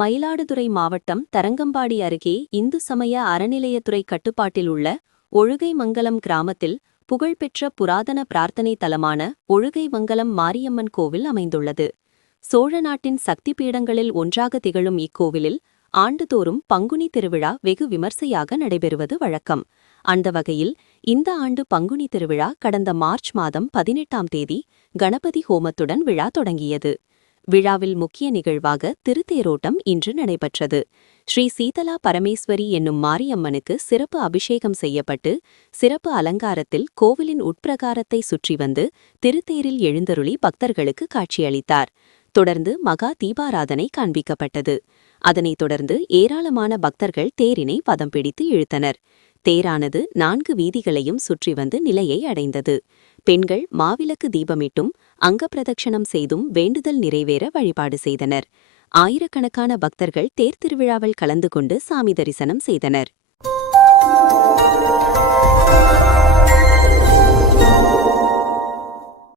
மயிலாடுதுறை மாவட்டம் தரங்கம்பாடி அருகே இந்து சமய அறநிலையத்துறை கட்டுப்பாட்டில் உள்ள ஒழுகைமங்கலம் கிராமத்தில் புகழ்பெற்ற புராதன பிரார்த்தனை தலமான ஒழுகைமங்கலம் மாரியம்மன் கோவில் அமைந்துள்ளது. சோழ நாட்டின் சக்தி பீடங்களில் ஒன்றாக திகழும் இக்கோவிலில் ஆண்டுதோறும் பங்குனி திருவிழா வெகு விமர்சையாக நடைபெறுவது வழக்கம். அந்த வகையில் இந்த ஆண்டு பங்குனி திருவிழா கடந்த மார்ச் மாதம் 18ஆம் தேதி கணபதி ஹோமத்துடன் விழா தொடங்கியது. விழாவில் முக்கிய நிகழ்வாக திருத்தேரோட்டம் இன்று நடைபெற்றது. ஸ்ரீ சீதலா பரமேஸ்வரி என்னும் மாரியம்மனுக்கு சிறப்பு அபிஷேகம் செய்யப்பட்டு சிறப்பு அலங்காரத்தில் கோவிலின் உட்பிரகாரத்தை சுற்றி வந்து திருத்தேரில் எழுந்தருளி பக்தர்களுக்கு காட்சியளித்தார். தொடர்ந்து மகா தீபாராதனை காண்பிக்கப்பட்டது. அதனைத் தொடர்ந்து ஏராளமான பக்தர்கள் தேரினை பதம் பிடித்து இழுத்தனர். தேரானது 4 வீதிகளையும் சுற்றி வந்து நிலையை அடைந்தது. பெண்கள் மாவிளக்கு தீபமிட்டும் அங்கப்பிரதட்சணம் செய்தும் வேண்டுதல் நிறைவேற வழிபாடு செய்தனர். ஆயிரக்கணக்கான பக்தர்கள் தேர் திருவிழாவில் கலந்து கொண்டு சாமி தரிசனம் செய்தனர்.